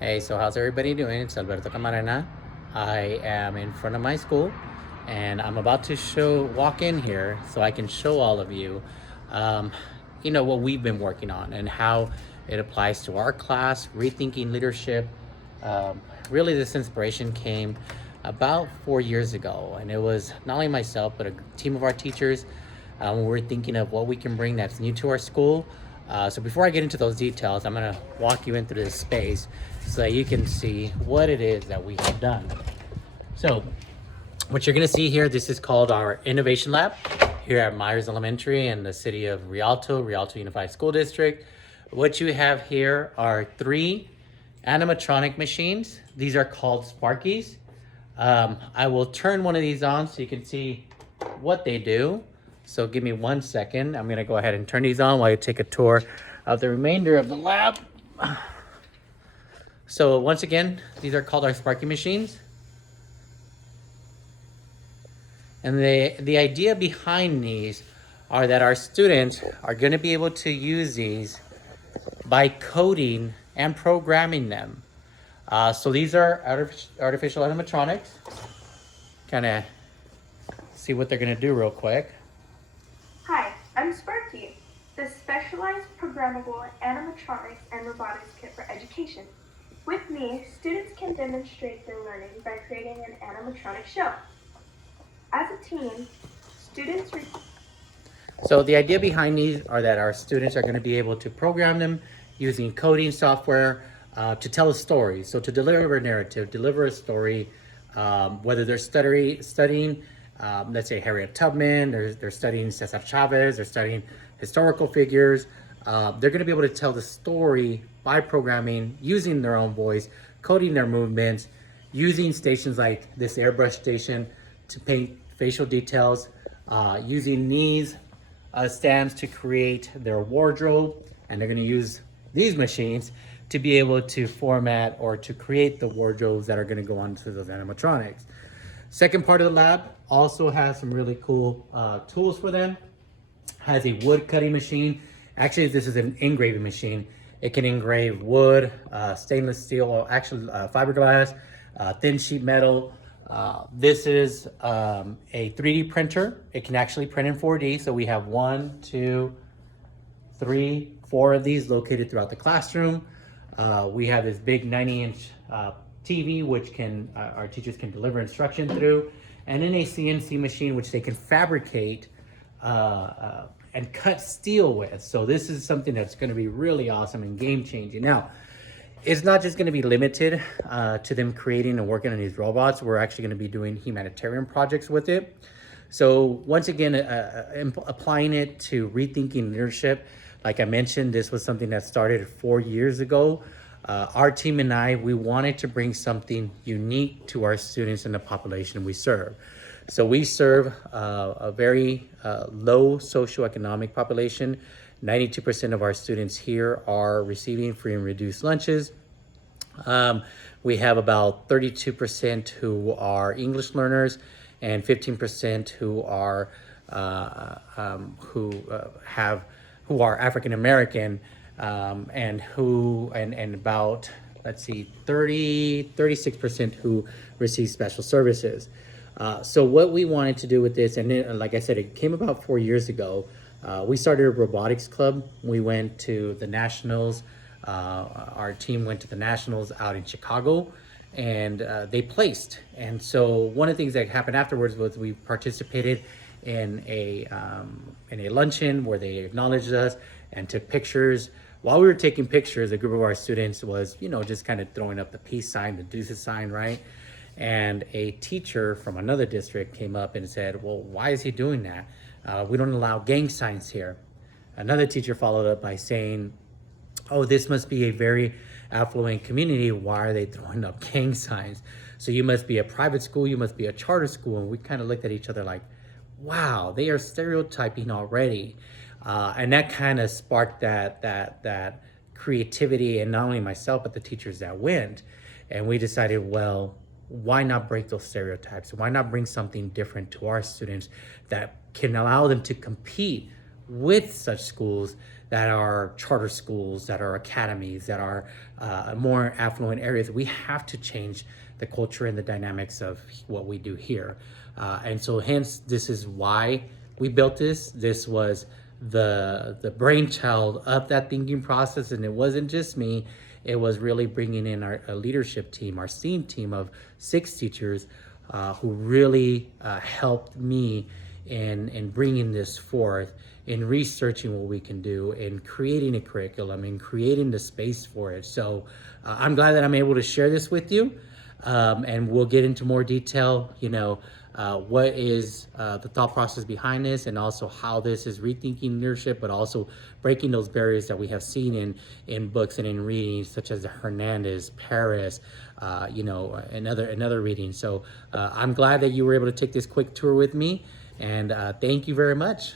Hey, so how's everybody doing? It's Alberto Camarena. I am in front of my school and I'm about to walk in here so I can show all of you, um, what we've been working on and how it applies to our class, Rethinking Leadership. Really, this inspiration came about 4 years ago, and it was not only myself, but a team of our teachers. We're thinking of what we can bring that's new to our school. So before I get into those details, I'm gonna walk you in through this space so that you can see what it is that we have done. So what you're gonna see here, this is called our Innovation Lab here at Myers Elementary in the city of Rialto Unified School District. What you have here are 3 animatronic machines. These are called Sparkies. I will turn one of these on so you can see what they do. So give me 1 second. I'm gonna go ahead and turn these on while you take a tour of the remainder of the lab. So once again, these are called our Sparky machines. And the idea behind these are that our students are gonna be able to use these by coding and programming them. So these are artificial animatronics. Kind of see what they're gonna do real quick. Hi, I'm Sparky, the specialized programmable animatronics and robotics kit for education. With me, students can demonstrate their learning by creating an animatronic show. As a team, students... So the idea behind these are that our students are going to be able to program them using coding software to tell a story. So to deliver a narrative, deliver a story, whether they're studying let's say Harriet Tubman, they're studying Cesar Chavez, they're studying historical figures. They're gonna be able to tell the story by programming, using their own voice, coding their movements, using stations like this airbrush station to paint facial details, using these stands to create their wardrobe, and they're gonna use these machines to be able to format or to create the wardrobes that are gonna go onto those animatronics. Second part of the lab also has some really cool tools for them. Has a wood cutting machine. Actually, this is an engraving machine. It can engrave wood, stainless steel, or actually fiberglass, thin sheet metal. This is a 3D printer. It can actually print in 4D. So we have 1, 2, 3, 4 of these located throughout the classroom. We have this big 90-inch TV, which our teachers can deliver instruction through, and then a CNC machine, which they can fabricate and cut steel with. So this is something that's going to be really awesome and game-changing. Now, it's not just going to be limited to them creating and working on these robots. We're actually going to be doing humanitarian projects with it. So once again, applying it to rethinking leadership. Like I mentioned, this was something that started 4 years ago. Our team and I, we wanted to bring something unique to our students and the population we serve. So we serve a very low socioeconomic population. 92% of our students here are receiving free and reduced lunches. We have about 32% who are English learners and 15% who are African American, and about, let's see, 36% who receive special services. So what we wanted to do with this, and then, like I said, it came about 4 years ago. We started a robotics club. We went to the nationals. Our team went to the nationals out in Chicago, and they placed. And so one of the things that happened afterwards was we participated in a luncheon where they acknowledged us and took pictures. While we were taking pictures, a group of our students was, just kind of throwing up the peace sign, the deuces sign, right? And a teacher from another district came up and said, well, why is he doing that? We don't allow gang signs here. Another teacher followed up by saying, oh, this must be a very affluent community. Why are they throwing up gang signs? So you must be a private school, you must be a charter school. And we kind of looked at each other like, wow, they are stereotyping already. And that kind of sparked that creativity, and not only myself, but the teachers that went. And we decided, well, why not break those stereotypes? Why not bring something different to our students that can allow them to compete with such schools that are charter schools, that are academies, that are more affluent areas. We have to change the culture and the dynamics of what we do here. And so hence, this is why we built this. This was the brainchild of that thinking process, and it wasn't just me. It was really bringing in our leadership team, our STEAM team of 6 teachers who really helped me in bringing this forth, in researching what we can do, in creating a curriculum, in creating the space for it. So I'm glad that I'm able to share this with you, and we'll get into more detail, what is the thought process behind this, and also how this is rethinking leadership, but also breaking those barriers that we have seen in books and in readings, such as the Hernandez, Paris, and other readings. So I'm glad that you were able to take this quick tour with me, and thank you very much.